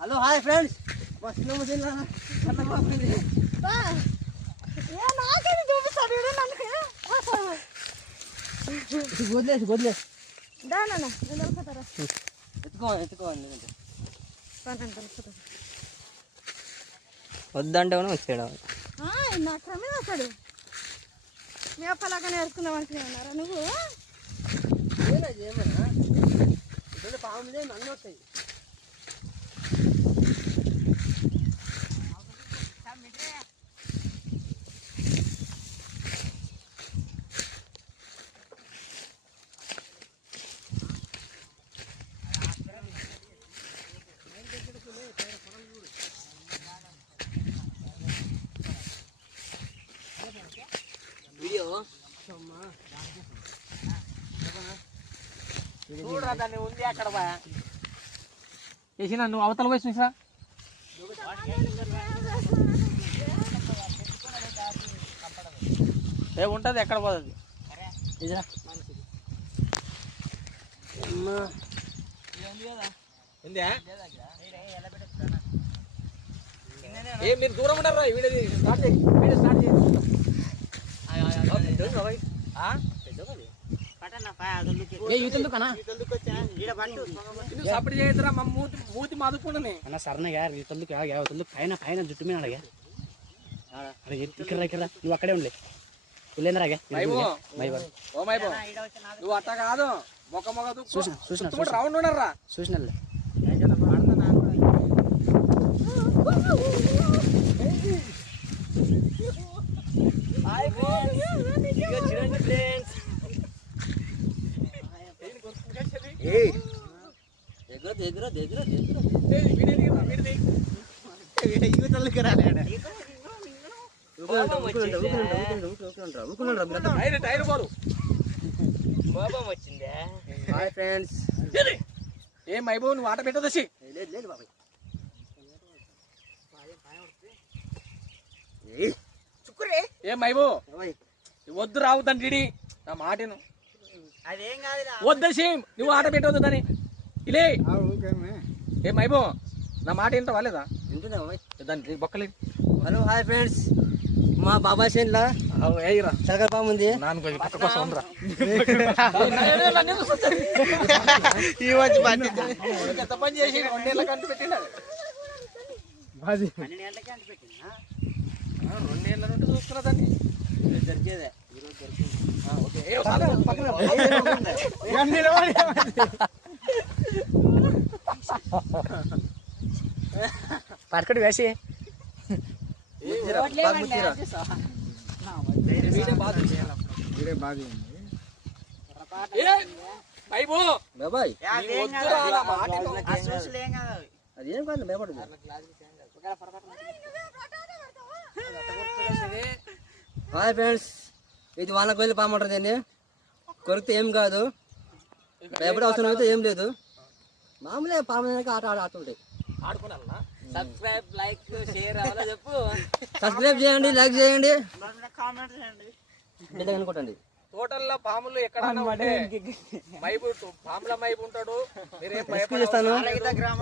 Hello hi friends వద్దంటే వచ్చాడు నా క్రమే వస్తాడు మేపలాగా నేర్చుకున్నావు అనుకున్నారా నువ్వు పాములే అన్నీ వస్తాయి వీడియో చూడరా దాన్ని ఉంది అక్కడ వేసిన నువ్వు అవతల పోయి చూసా ఉంటుంది ఎక్కడ పోతుంది ఏ మీరు దూరం ఉంటారా వీడియో స్టార్ట్ చేయి సపోర్ట్ చేయదురా మా మూతి మాదుకున్నానే అన్న సరనగా రీతలు పైన పైన జుట్టు మీద అడగా ఇక్కడ నువ్వు అక్కడే ఉండలే వెళ్ళేంద్రాగా నువ్వు అట్ట కాదు చూసిన రౌండ్ ఉండరా చూసిన వచ్చిందే హాయ్ ఫ్రెండ్స్ ఏం మైబో నువ్వు ఆట పెట్టదసి ఏం మైబో వద్దు రావుద్దండి నా మాటను అదేం కాదు వద్దసి నువ్వు ఆట పెట్టవద్దు దాన్ని ఇలే ఏం మైబో నా మాట ఏంటో వాళ్ళేదా దాన్ని బొక్కలేదు. హలో హాయ్ ఫ్రెండ్స్ మా బాబాయ్ చేనులా వేయరా సరగర పాము ఉంది పక్క కోసం ఉండరా పని చేసి 2 నెలల కంటి పెట్టిండు 2 నెలల నుండి చూస్తున్నా దాన్ని దొరికేదే పట్టుకోటి వేసి బాబాయ్ అదేం కాదు భయపడదు. హాయ్ ఫ్రెండ్స్ ఇది వాళ్ళకి వెళ్ళి పామంటారు దీన్ని కొరికితే ఏం కాదు భయపడే అవసరం అయితే ఏం లేదు మామూలే పాము ఆట ఆడుతుంటాయి. సబ్స్క్రైబ్ లైక్ షేర్ అలా చెప్పు సబ్స్క్రైబ్ చేయండి లైక్ చేయండి కామెంట్ చేయండి అనుకోండి. టోటల్ పాములు ఎక్కడన్నా ఉంటే మైబు పాముల మైబు ఉంటాడు మీరేం చేస్తాను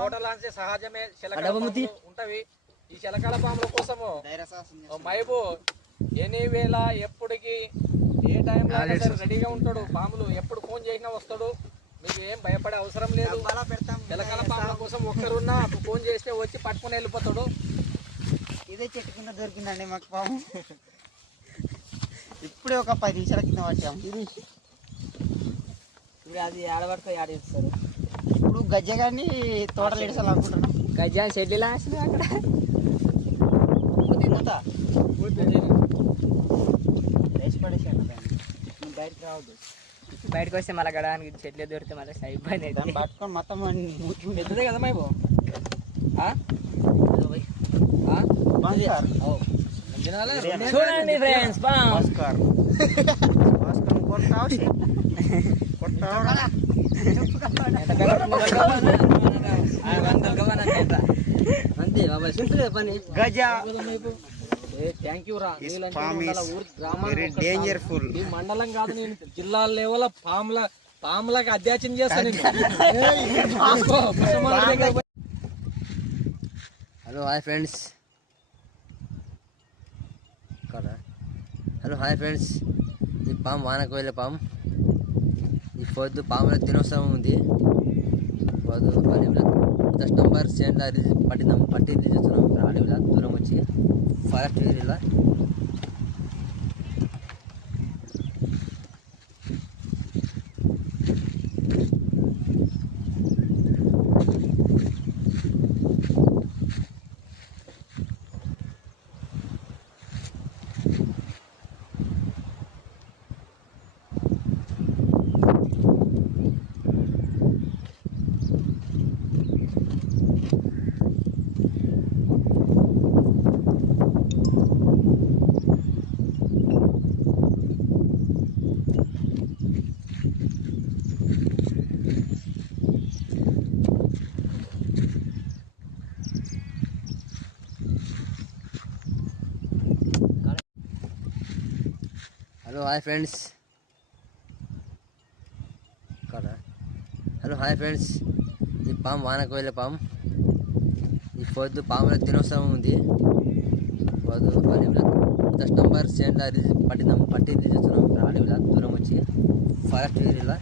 టోటల్ అంటే సహజమే ఉంటవి ఈ చిలకల పాముల కోసము మైబు ఎనీ వేళ ఎప్పటికి ఏ టైంలో రెడీగా ఉంటాడు. పాములు ఎప్పుడు ఫోన్ చేసినా వస్తాడు. మీకు ఏం భయపడే అవసరం లేదు. చిలకల పాముల కోసం ఒక్కరున్నా ఫోన్ చేస్తే వచ్చి పట్టుకుని వెళ్ళిపోతాడు. ఇదే చెట్టు కింద దొరికిందండి మాకు పాము. ఇప్పుడే ఒక 10 నిమిషాల కింద వచ్చాము. ఇప్పుడు అది ఆడబడితే ఆడిస్తారు. ఇప్పుడు గజ్జగాన్ని తోటలు ఇడసాలి అనుకుంటున్నాం. గజ్జా షెడ్యూల్ అక్కడ బయటకు రావద్దు. బయటకు వస్తే మళ్ళీ గడడానికి చెట్లు దొరికితే మళ్ళీ ఇబ్బంది దాన్ని పట్టుకొని మొత్తం పెద్దదే కదా మైబో చూడండి ఫ్రెండ్స్ అంతే బాబాయ్ సింపుల్ పని. గజా థ్యాంక్ యూ రా. డేంజర్ఫుల్ ఈ మండలం కాదు నేను జిల్లా లెవెల్ పాములకి అధ్యాచన చేస్తా నేను. చూసుకో, కృష్ణమాల దగ్గర పోయి. హలో హాయ్ ఫ్రెండ్స్ కదా. హలో హాయ్ ఫ్రెండ్స్, ఈ పాము వానకు వెళ్ళే పాము. ఈ పొద్దు పాముల దినోత్సవం ఉంది. అడవిలో జస్ట్ నంబర్ చేయండి పట్టి రిలీజ్ చేస్తున్నాం. అడవిలో దూరం వచ్చి ఫారెస్ట్ ఏరియాలో హలో హాయ్ ఫ్రెండ్స్ కదా. హలో హాయ్ ఫ్రెండ్స్, ఈ పాము వానకు వెళ్ళే పాము. ఈ పొద్దు పాముల దినోత్సవం ఉంది. అడవిలో జస్ట్ నంబర్ చేయండి పట్టి రిలీజ్ చేస్తున్నాం. అడవిలో దూరం వచ్చి ఫారెస్ట్ ఏరియాలో